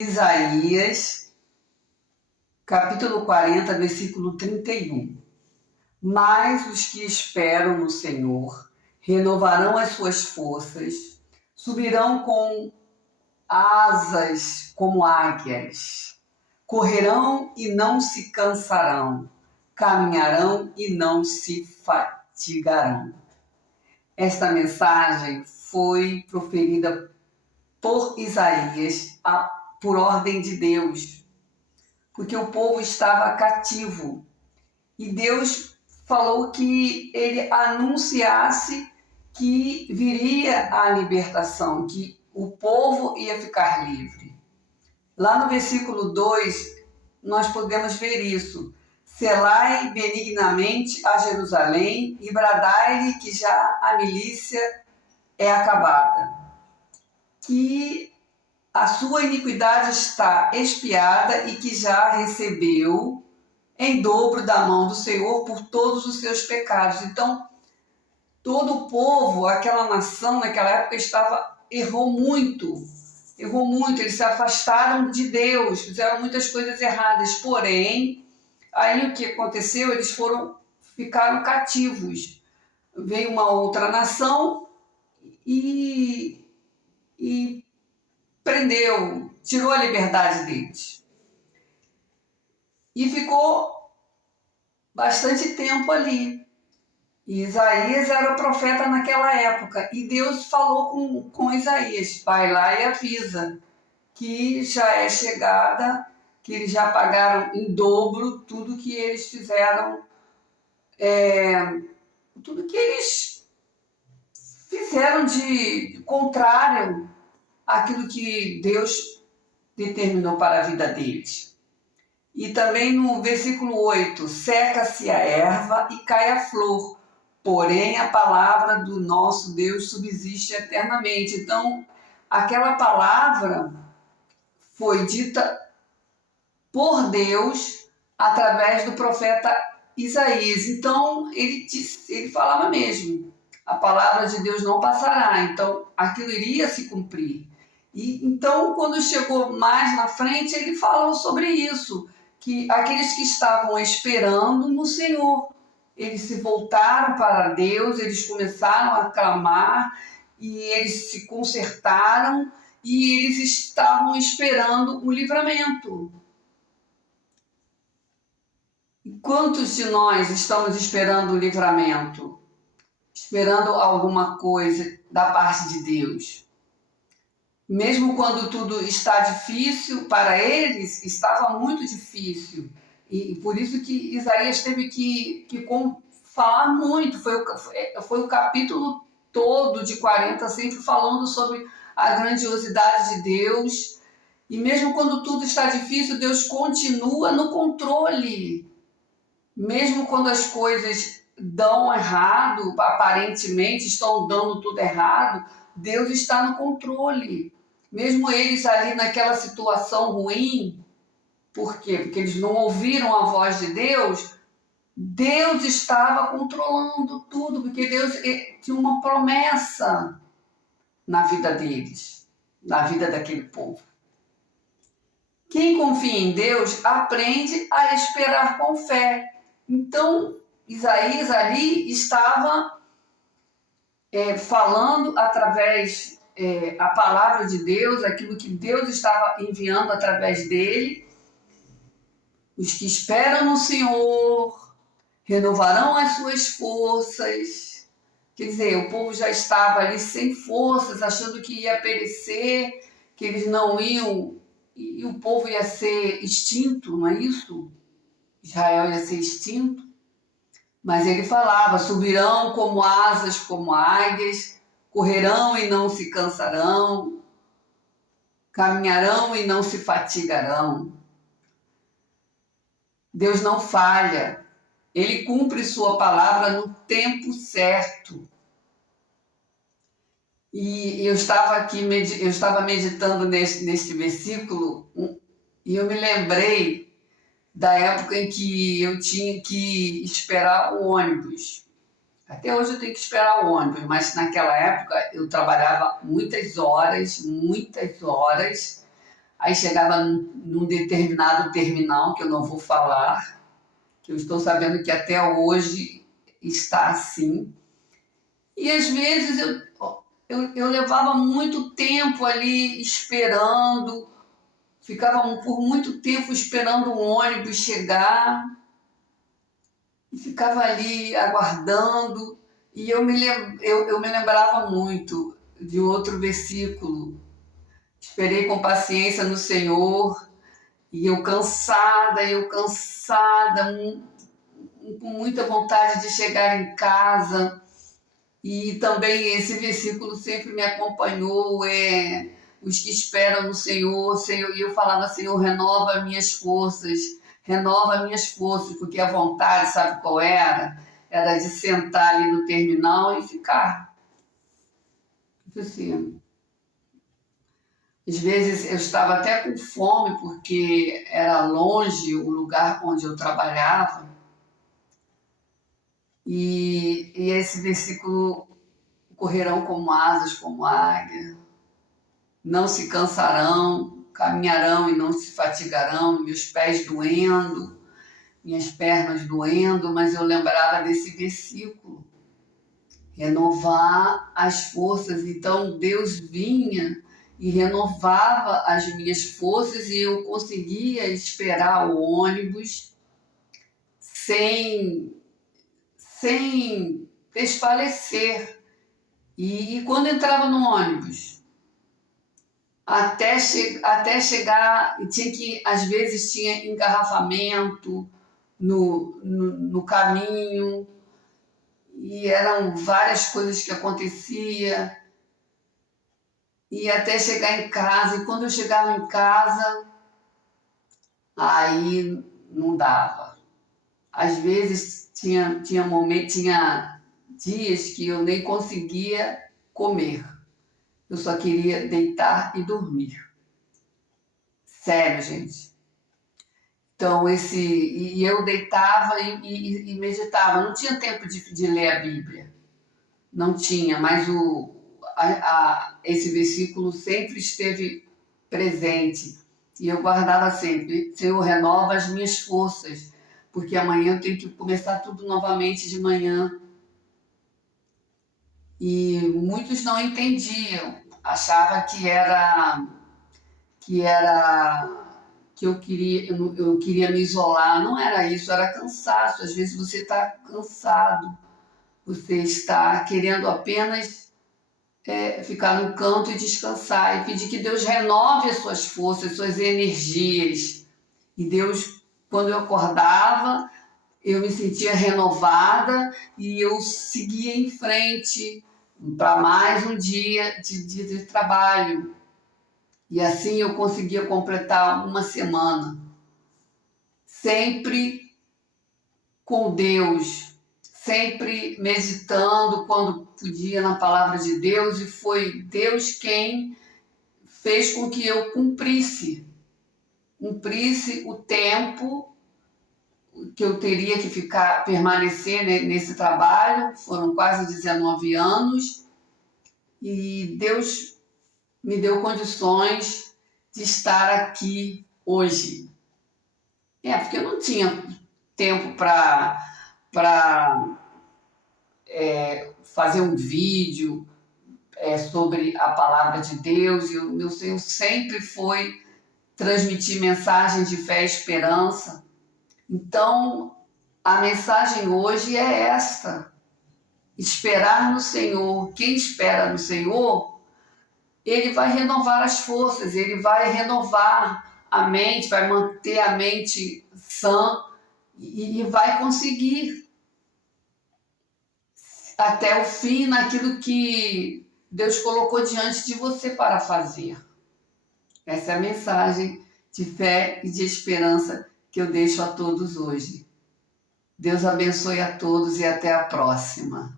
Isaías, capítulo 40, versículo 31. Mas os que esperam no Senhor renovarão as suas forças, subirão com asas como águias, correrão e não se cansarão, caminharão e não se fatigarão. Esta mensagem foi proferida por Isaías por ordem de Deus, porque o povo estava cativo e Deus falou que ele anunciasse que viria a libertação, que o povo ia ficar livre. Lá no versículo 2, nós podemos ver isso. Selai benignamente a Jerusalém e bradai-lhe que já a milícia é acabada, que a sua iniquidade está expiada e que já recebeu em dobro da mão do Senhor por todos os seus pecados. Então, todo o povo, aquela nação naquela época errou muito, eles se afastaram de Deus, fizeram muitas coisas erradas, porém, aí o que aconteceu? Eles ficaram cativos. Veio uma outra nação e prendeu, tirou a liberdade deles. E ficou bastante tempo ali. E Isaías era o profeta naquela época. E Deus falou com Isaías: vai lá e avisa que já é chegada, que eles já pagaram em dobro tudo que eles fizeram, tudo que eles fizeram de contrário àquilo que Deus determinou para a vida deles. E também no versículo 8, seca-se a erva e cai a flor, porém a palavra do nosso Deus subsiste eternamente. Então, aquela palavra foi dita por Deus através do profeta Isaías. Então, ele falava mesmo, a palavra de Deus não passará. Então, aquilo iria se cumprir. E então, quando chegou mais na frente, ele falou sobre isso, que aqueles que estavam esperando no Senhor, eles se voltaram para Deus, eles começaram a clamar e eles se consertaram e eles estavam esperando o livramento. E quantos de nós estamos esperando o livramento? Esperando alguma coisa da parte de Deus? Mesmo quando tudo está difícil, para eles estava muito difícil. E por isso que Isaías teve que falar muito. Foi o capítulo todo de 40, sempre falando sobre a grandiosidade de Deus. E mesmo quando tudo está difícil, Deus continua no controle. Mesmo quando as coisas dão errado, aparentemente estão dando tudo errado, Deus está no controle. Mesmo eles ali naquela situação ruim, por quê? Porque eles não ouviram a voz de Deus, Deus estava controlando tudo, porque Deus tinha uma promessa na vida deles, na vida daquele povo. Quem confia em Deus aprende a esperar com fé. Então, Isaías ali estava falando através a palavra de Deus, aquilo que Deus estava enviando através dele. Os que esperam no Senhor renovarão as suas forças. Quer dizer, o povo já estava ali sem forças, achando que ia perecer, que eles não iam, e o povo ia ser extinto, não é isso? Israel ia ser extinto. Mas ele falava: subirão como asas, como águias, correrão e não se cansarão, caminharão e não se fatigarão. Deus não falha, ele cumpre sua palavra no tempo certo. E eu estava meditando neste versículo e eu me lembrei da época em que eu tinha que esperar o ônibus. Até hoje eu tenho que esperar o ônibus, mas naquela época eu trabalhava muitas horas, aí chegava num determinado terminal, que eu não vou falar, que eu estou sabendo que até hoje está assim. E às vezes eu levava muito tempo ali esperando, ficava por muito tempo esperando o ônibus chegar, e ficava ali aguardando, e eu me lembrava muito de outro versículo: esperei com paciência no Senhor, e eu cansada, com muita vontade de chegar em casa. E também esse versículo sempre me acompanhou, os que esperam no Senhor, Senhor, e eu falava: Senhor, renova minhas forças, porque a vontade, sabe qual era? Era de sentar ali no terminal e ficar. Tipo assim, às vezes eu estava até com fome, porque era longe o lugar onde eu trabalhava, e esse versículo: correrão como asas, como águia, não se cansarão, caminharão e não se fatigarão, meus pés doendo, minhas pernas doendo, mas eu lembrava desse versículo: renovar as forças. Então Deus vinha e renovava as minhas forças, e eu conseguia esperar o ônibus sem desfalecer. E quando entrava no ônibus, até chegar, às vezes tinha engarrafamento no caminho, e eram várias coisas que aconteciam, e até chegar em casa. E quando eu chegava em casa, aí não dava. Às vezes tinha dias que eu nem conseguia comer. Eu só queria deitar e dormir. Sério, gente. Então, e eu deitava e meditava. Não tinha tempo de ler a Bíblia. Não tinha, mas esse versículo sempre esteve presente. E eu guardava sempre: Senhor, renova as minhas forças, porque amanhã eu tenho que começar tudo novamente de manhã. E muitos não entendiam, achavam que eu queria me isolar. Não era isso, era cansaço. Às vezes você está cansado, você está querendo apenas ficar no canto e descansar, e pedir que Deus renove as suas forças, as suas energias. E Deus, quando eu acordava, eu me sentia renovada, e eu seguia em frente para mais um dia de trabalho. E assim eu conseguia completar uma semana, sempre com Deus, sempre meditando quando podia na palavra de Deus, e foi Deus quem fez com que eu cumprisse o tempo que eu teria que permanecer nesse trabalho. Foram quase 19 anos, e Deus me deu condições de estar aqui hoje. Porque eu não tinha tempo para fazer um vídeo sobre a palavra de Deus, e o meu Senhor sempre foi transmitir mensagens de fé e esperança. Então, a mensagem hoje é esta: esperar no Senhor. Quem espera no Senhor, Ele vai renovar as forças, Ele vai renovar a mente, vai manter a mente sã, e vai conseguir até o fim naquilo que Deus colocou diante de você para fazer. Essa é a mensagem de fé e de esperança que eu deixo a todos hoje. Deus abençoe a todos e até a próxima.